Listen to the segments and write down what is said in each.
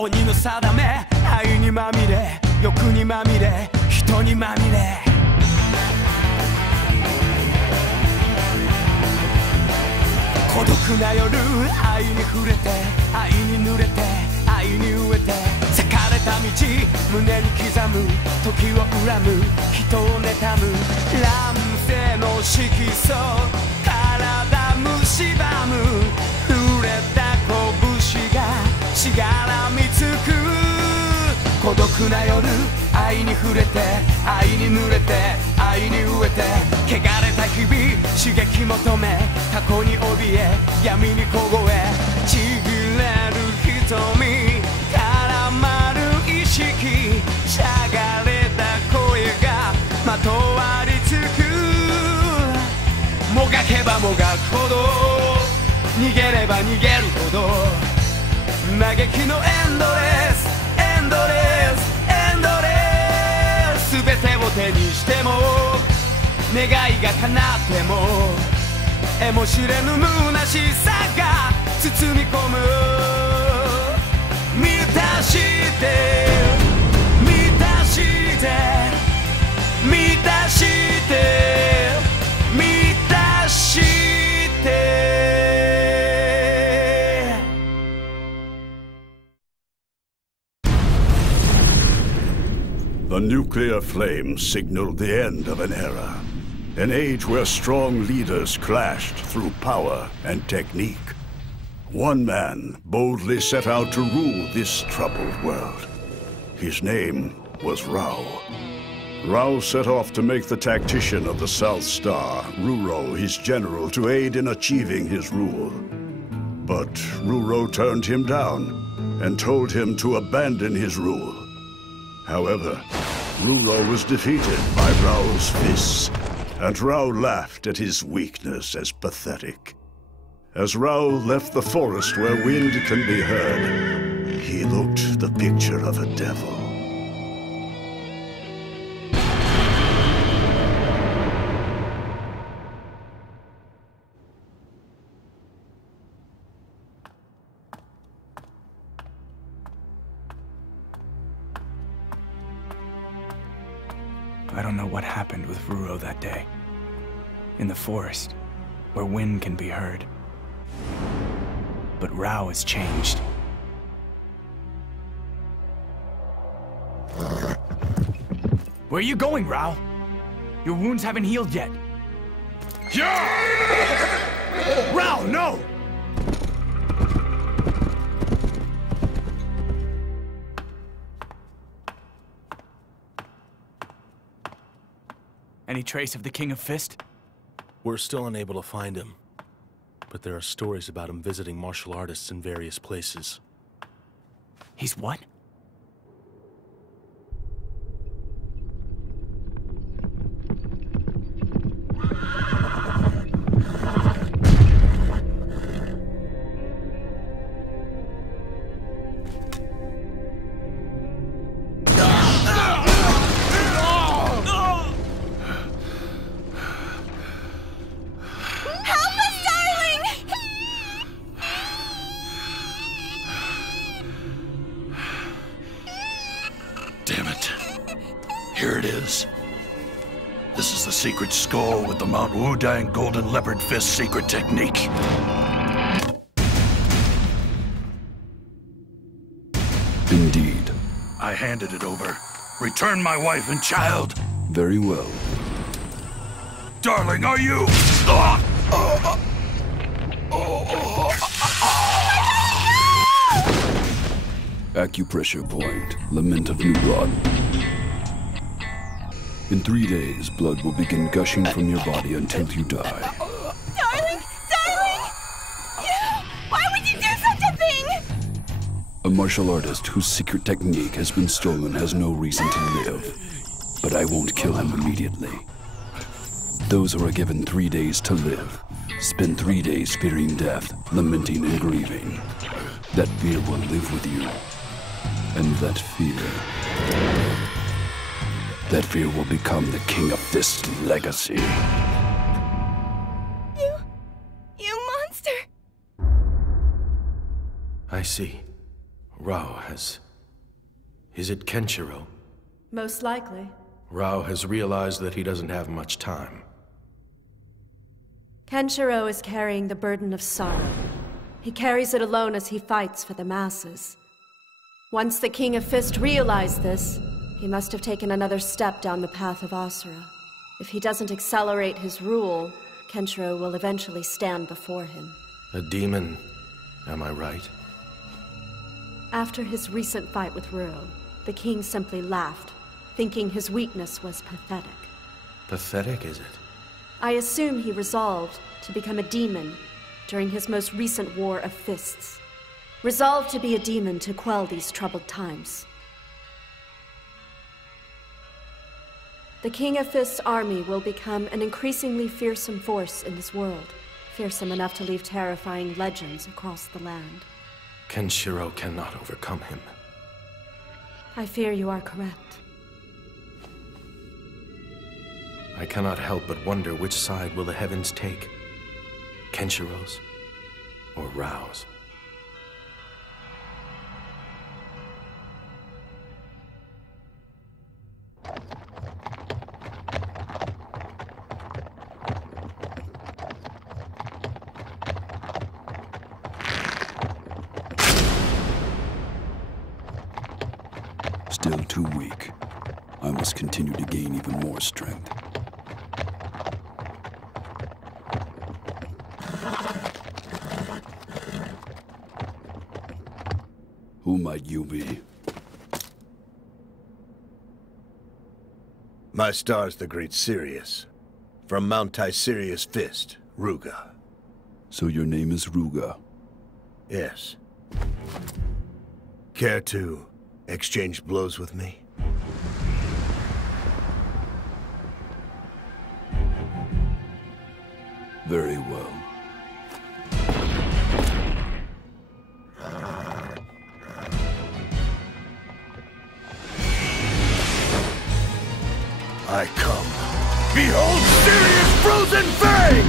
鬼の定め、愛にまみれ、欲にまみれ、人にまみれ。孤独な夜、愛に触れて、愛に濡れて、愛に飢えて、裂かれた道、胸に刻む、時を恨む、人を妬む、乱世の色素、体蝕む、触れた拳がしがらみつく。孤独な夜、愛に触れて、愛に濡れて、愛に飢えて、汚れた日々、刺激求め、過去に怯え、闇に凍え、ちぎれる瞳、絡まる意識、しゃがれた声がまとわりつく。もがけばもがくほど、逃げれば逃げるほど、嘆きのエンドレス、エンドレス、エンドレス。全てを手にしても、願いが叶っても、得も知れぬ虚しさが包み込む。満たして満たして満たして満たして。The nuclear flame signaled the end of an era. An age where strong leaders clashed through power and technique. One man boldly set out to rule this troubled world. His name was Rao. Rao set off to make the tactician of the South Star, Ruro, his general, to aid in achieving his rule. But Ruro turned him down and told him to abandon his rule. However, Ruro was defeated by Rao's fists, and Rao laughed at his weakness as pathetic. As Rao left the forest where wind can be heard, he looked the picture of a devil. I don't know what happened with Ruro that day. In the forest, where wind can be heard. But Rao has changed. Where are you going, Rao? Your wounds haven't healed yet. Yeah! Rao, no! Any trace of the King of Fist? We're still unable to find him, but there are stories about him visiting martial artists in various places. He's what? Here it is. This is the secret skull with the Mount Wudang Golden Leopard Fist secret technique. Indeed. I handed it over. Return my wife and child. Very well. Darling, are you... Acupressure point. Lament of New Blood. In 3 days, blood will begin gushing from your body until you die. Darling! Darling! Why would you do such a thing? A martial artist whose secret technique has been stolen has no reason to live. But I won't kill him immediately. Those who are given 3 days to live spend 3 days fearing death, lamenting and grieving. That fear will live with you. And that fear will become the King of Fist's legacy. You monster! I see. Rao has... Is it Kenshiro? Most likely. Rao has realized that he doesn't have much time. Kenshiro is carrying the burden of sorrow. He carries it alone as he fights for the masses. Once the King of Fist realized this, he must have taken another step down the path of Asura. If he doesn't accelerate his rule, Kenshiro will eventually stand before him. A demon, am I right? After his recent fight with Ruro, the king simply laughed, thinking his weakness was pathetic. Pathetic, is it? I assume he resolved to become a demon during his most recent war of fists. Resolved to be a demon to quell these troubled times. The King of Fist's army will become an increasingly fearsome force in this world. Fearsome enough to leave terrifying legends across the land. Kenshiro cannot overcome him. I fear you are correct. I cannot help but wonder which side will the heavens take. Kenshiro's or Rao's? Still too weak. I must continue to gain even more strength. Who might you be? My star's the Great Sirius. From Mount Tysirius Fist, Ruga. So your name is Ruga? Yes. Care to exchange blows with me? Very well. I come. Behold Sirius Frozen Fang!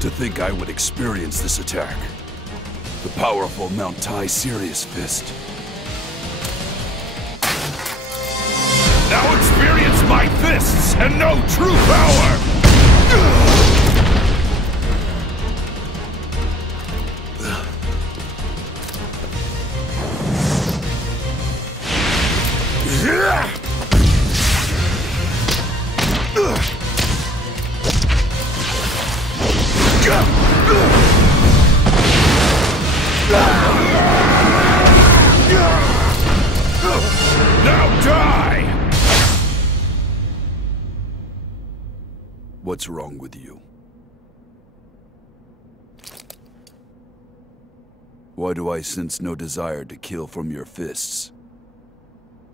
To think I would experience this attack. The powerful Mount Tysirius Fist. Now experience my fists and know true power! Now die! What's wrong with you? Why do I sense no desire to kill from your fists?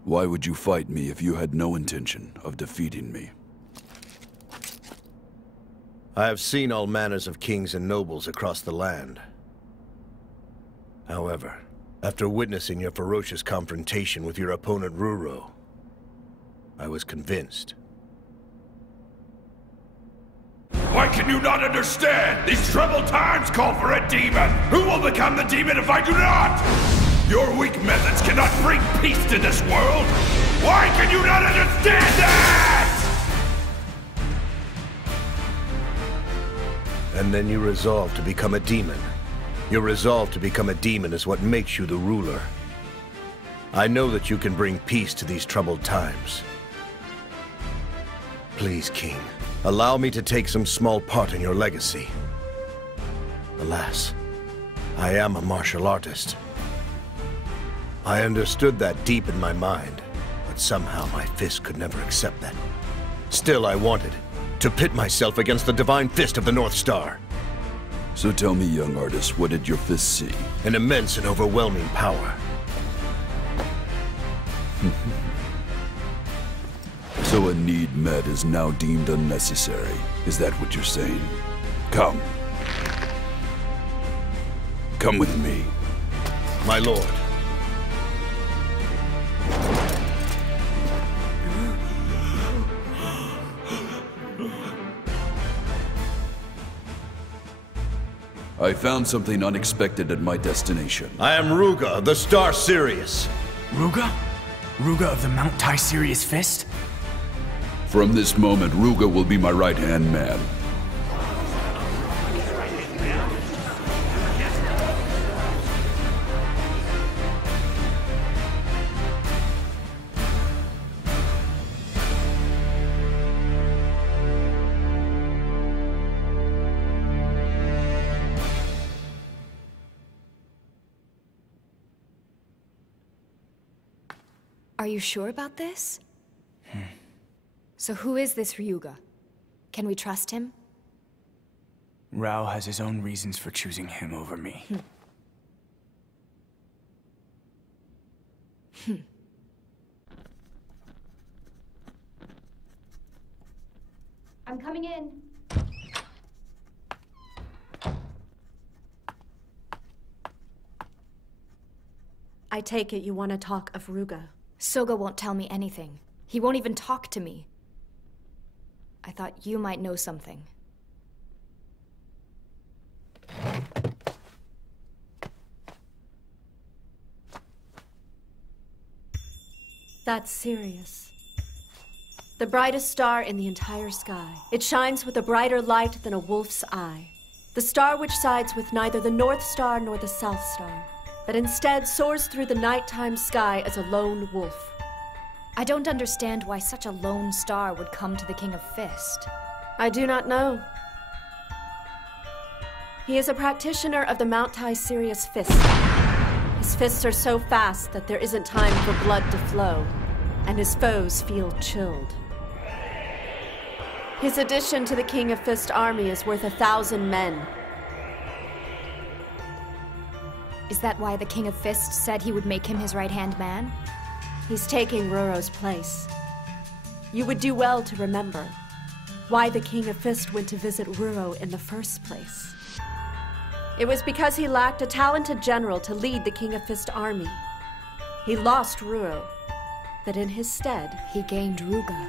Why would you fight me if you had no intention of defeating me? I have seen all manners of kings and nobles across the land. However, after witnessing your ferocious confrontation with your opponent Ruro, I was convinced. Why can you not understand? These troubled times call for a demon! Who will become the demon if I do not? Your weak methods cannot bring peace to this world! Why can you not understand that? And then you resolve to become a demon. Your resolve to become a demon is what makes you the ruler. I know that you can bring peace to these troubled times. Please, King, allow me to take some small part in your legacy. Alas, I am a martial artist. I understood that deep in my mind, but somehow my fist could never accept that. Still, I wanted to pit myself against the divine fist of the North Star. So tell me, young artist, what did your fist see? An immense and overwhelming power. So a need met is now deemed unnecessary. Is that what you're saying? Come. Come with me. My lord. I found something unexpected at my destination. I am Ruga, the Star Sirius. Ruga? Ruga of the Mount Tyserius Fist? From this moment, Ruga will be my right-hand man. Are you sure about this? So who is this Ryuga? Can we trust him? Rao has his own reasons for choosing him over me. I'm coming in. I take it you want to talk of Ruga. Soga won't tell me anything. He won't even talk to me. I thought you might know something. That's Sirius. The brightest star in the entire sky. It shines with a brighter light than a wolf's eye. The star which sides with neither the North Star nor the South Star, but instead soars through the nighttime sky as a lone wolf. I don't understand why such a lone star would come to the King of Fist. I do not know. He is a practitioner of the Mount Tyserius Fist. His fists are so fast that there isn't time for blood to flow, and his foes feel chilled. His addition to the King of Fist army is worth 1,000 men. Is that why the King of Fist said he would make him his right-hand man? He's taking Ruro's place. You would do well to remember why the King of Fist went to visit Ruro in the first place. It was because he lacked a talented general to lead the King of Fist army. He lost Ruro, but in his stead, he gained Ruga.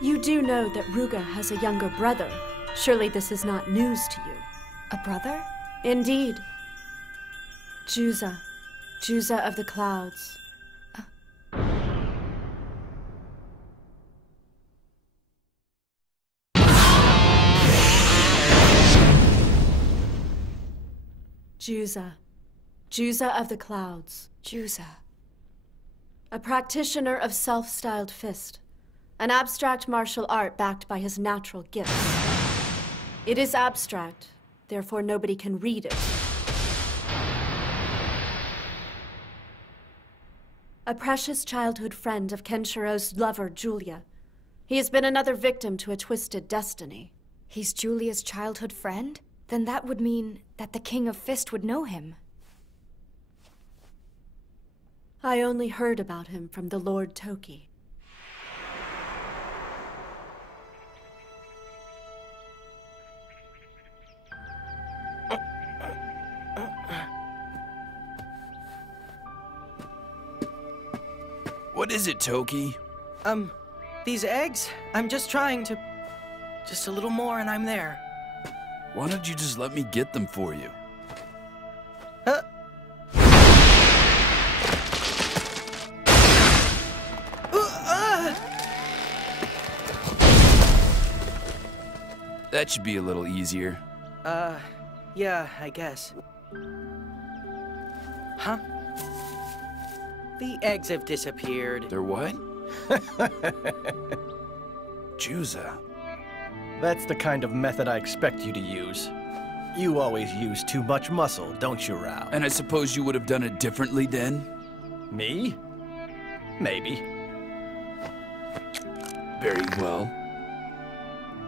You do know that Ruga has a younger brother. Surely this is not news to you. A brother? Indeed. Juza. Juza of the Clouds. Juza. Juza of the Clouds. Juza. A practitioner of self-styled fist. An abstract martial art backed by his natural gifts. It is abstract, therefore nobody can read it. A precious childhood friend of Kenshiro's lover, Julia. He has been another victim to a twisted destiny. He's Julia's childhood friend? Then that would mean that the King of Fist would know him. I only heard about him from the Lord Toki. What is it, Toki? These eggs? I'm just trying to... Just a little more and I'm there. Why don't you just let me get them for you? That should be a little easier. Yeah, I guess. Huh? The eggs have disappeared. They're what? Juza. That's the kind of method I expect you to use. You always use too much muscle, don't you, Rao? And I suppose you would have done it differently then? Me? Maybe. Very well.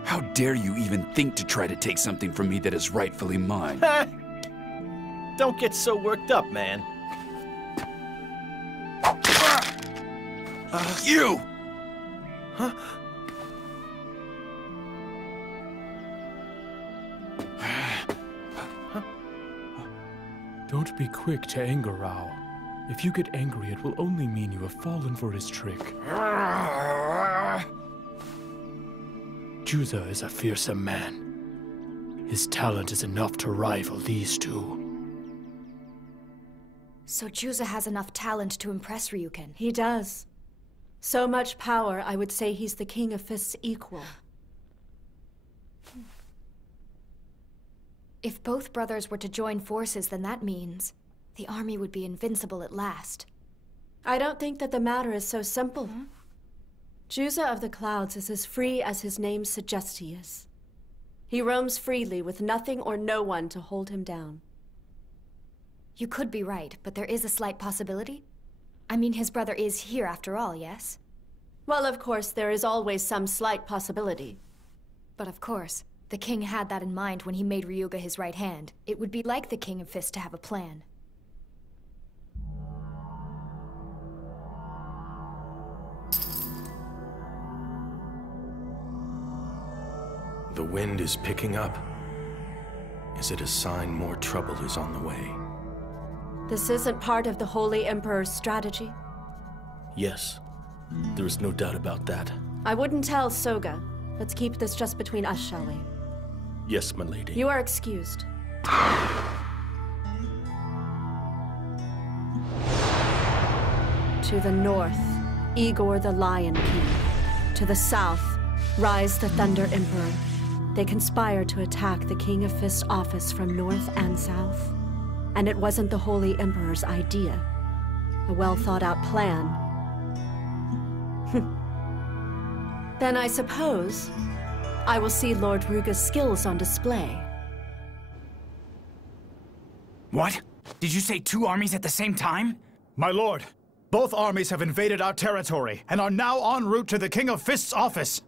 How dare you even think to try to take something from me that is rightfully mine? Don't get so worked up, man. You! Huh? Don't be quick to anger Rao. If you get angry, it will only mean you have fallen for his trick. Juza is a fearsome man. His talent is enough to rival these two. So Juza has enough talent to impress Ryuken? He does. So much power, I would say he's the King of Fist's equal. If both brothers were to join forces, then that means the army would be invincible at last. I don't think that the matter is so simple. Juza of the Clouds is as free as his name suggests he is. He roams freely with nothing or no one to hold him down. You could be right, but there is a slight possibility. I mean, his brother is here after all, yes? Well, of course, there is always some slight possibility. But of course, the king had that in mind when he made Ryuga his right hand. It would be like the King of Fist to have a plan. The wind is picking up. Is it a sign more trouble is on the way? This isn't part of the Holy Emperor's strategy? Yes. There is no doubt about that. I wouldn't tell Soga. Let's keep this just between us, shall we? Yes, my lady. You are excused. To the north, Igor the Lion King. To the south, Rise the Thunder Emperor. They conspired to attack the King of Fist's office from north and south. And it wasn't the Holy Emperor's idea. A well-thought-out plan. Then I suppose I will see Lord Ruga's skills on display. What? Did you say 2 armies at the same time? My lord, both armies have invaded our territory and are now en route to the King of Fist's office.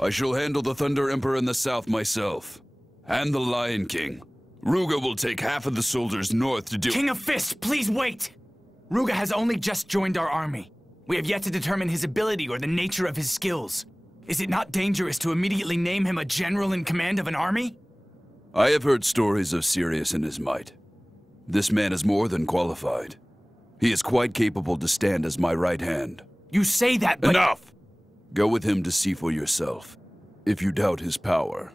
I shall handle the Thunder Emperor in the south myself. And the Lion King. Ruga will take half of the soldiers north to do— King of Fist, please wait! Ruga has only just joined our army. We have yet to determine his ability or the nature of his skills. Is it not dangerous to immediately name him a general in command of an army? I have heard stories of Sirius and his might. This man is more than qualified. He is quite capable to stand as my right hand. You say that, but— Enough! Go with him to see for yourself, if you doubt his power.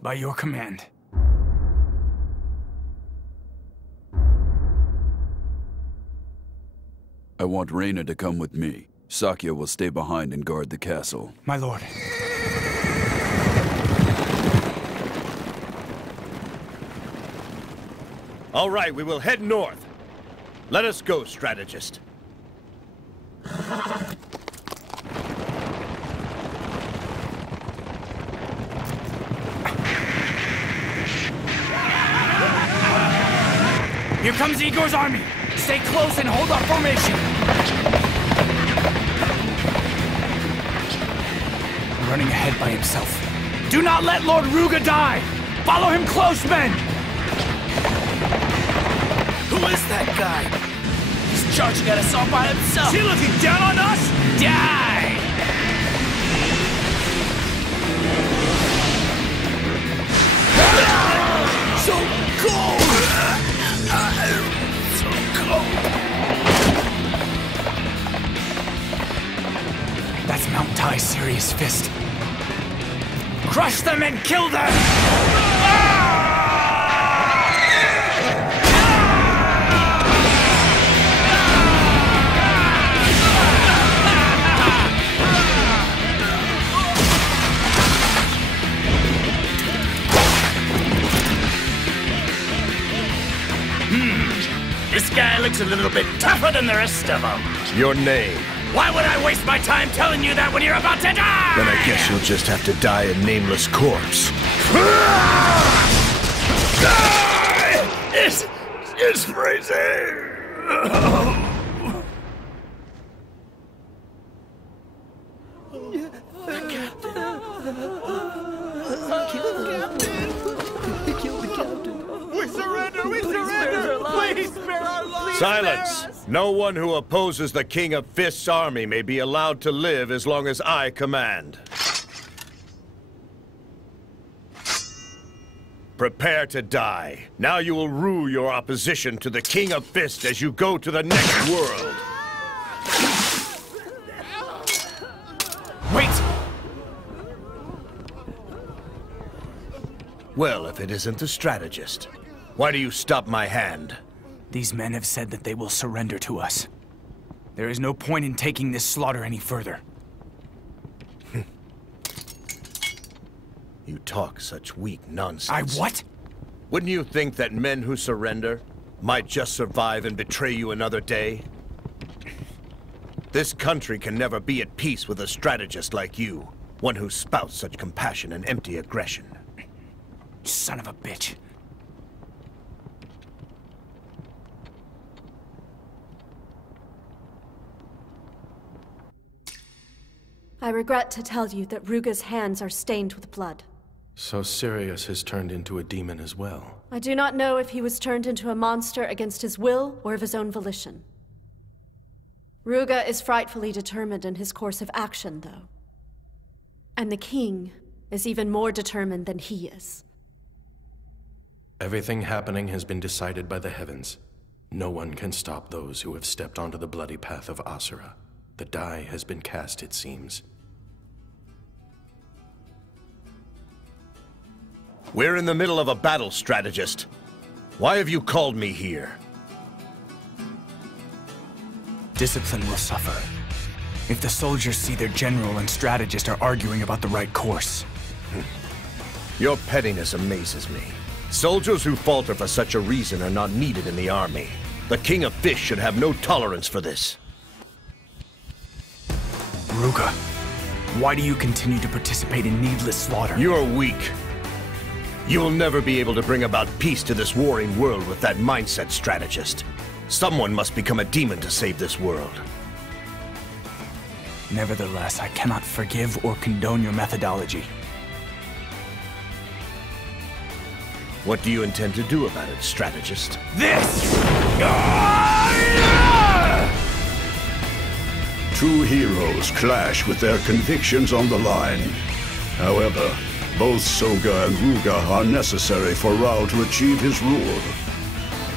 By your command. I want Reina to come with me. Sakya will stay behind and guard the castle. My lord. All right, we will head north. Let us go, strategist. Here comes Igor's army! Stay close and hold our formation! Running ahead by himself. Do not let Lord Ruga die! Follow him close, men! Who is that guy? He's charging at us all by himself! Is he looking down on us? Die! So cold! So cold! That's Mount Tai's Sirius Fist. Crush them and kill them! This guy looks a little bit tougher than the rest of them. Your name? Why would I waste my time telling you that when you're about to die? Then I guess you'll just have to die a nameless corpse. It's freezing. Silence! No one who opposes the King of Fist's army may be allowed to live as long as I command. Prepare to die. Now you will rue your opposition to the King of Fist as you go to the next world. Wait! Well, if it isn't the strategist, why do you stop my hand? These men have said that they will surrender to us. There is no point in taking this slaughter any further. You talk such weak nonsense. I what? Wouldn't you think that men who surrender might just survive and betray you another day? This country can never be at peace with a strategist like you, one who spouts such compassion and empty aggression. Son of a bitch. I regret to tell you that Ruga's hands are stained with blood. So Sirius has turned into a demon as well. I do not know if he was turned into a monster against his will or of his own volition. Ruga is frightfully determined in his course of action, though. And the king is even more determined than he is. Everything happening has been decided by the heavens. No one can stop those who have stepped onto the bloody path of Asura. The die has been cast, it seems. We're in the middle of a battle, strategist. Why have you called me here? Discipline will suffer. If the soldiers see their general and strategist are arguing about the right course. Your pettiness amazes me. Soldiers who falter for such a reason are not needed in the army. The King of Fish should have no tolerance for this. Ruga, why do you continue to participate in needless slaughter? You're weak. You will never be able to bring about peace to this warring world with that mindset, strategist. Someone must become a demon to save this world. Nevertheless, I cannot forgive or condone your methodology. What do you intend to do about it, strategist? This! Two heroes clash with their convictions on the line. However, both Soga and Ruga are necessary for Rao to achieve his rule.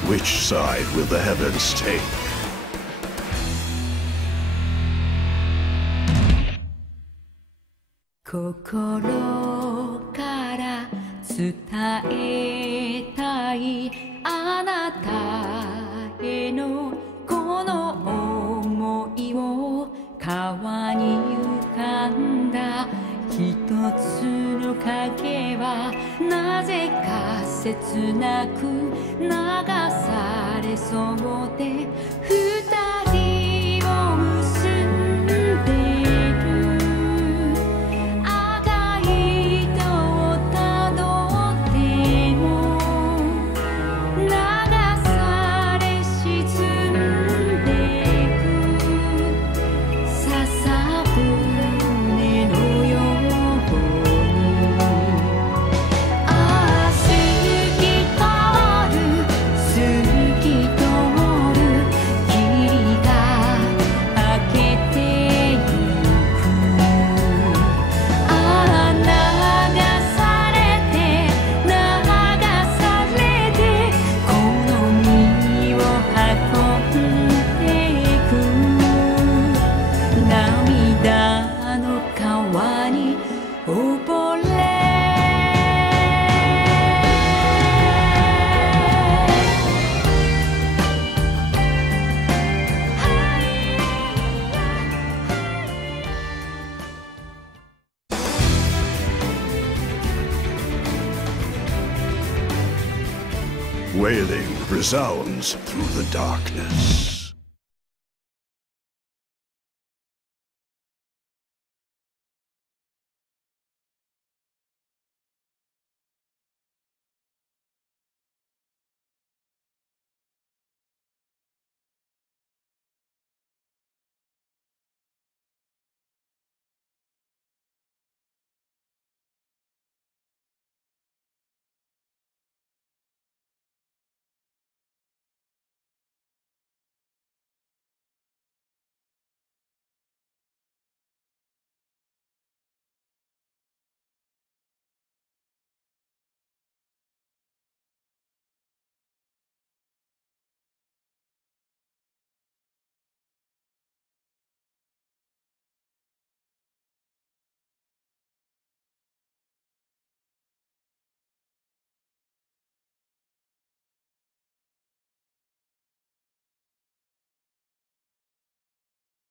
Which side will the heavens take? Kokoro kara tsutae tai anata he no kono omoi wo kawa ni ukanda hitotsu no kage wa naze ka setsunaku nagasareそうで二人を結んでWailing resounds through the darkness.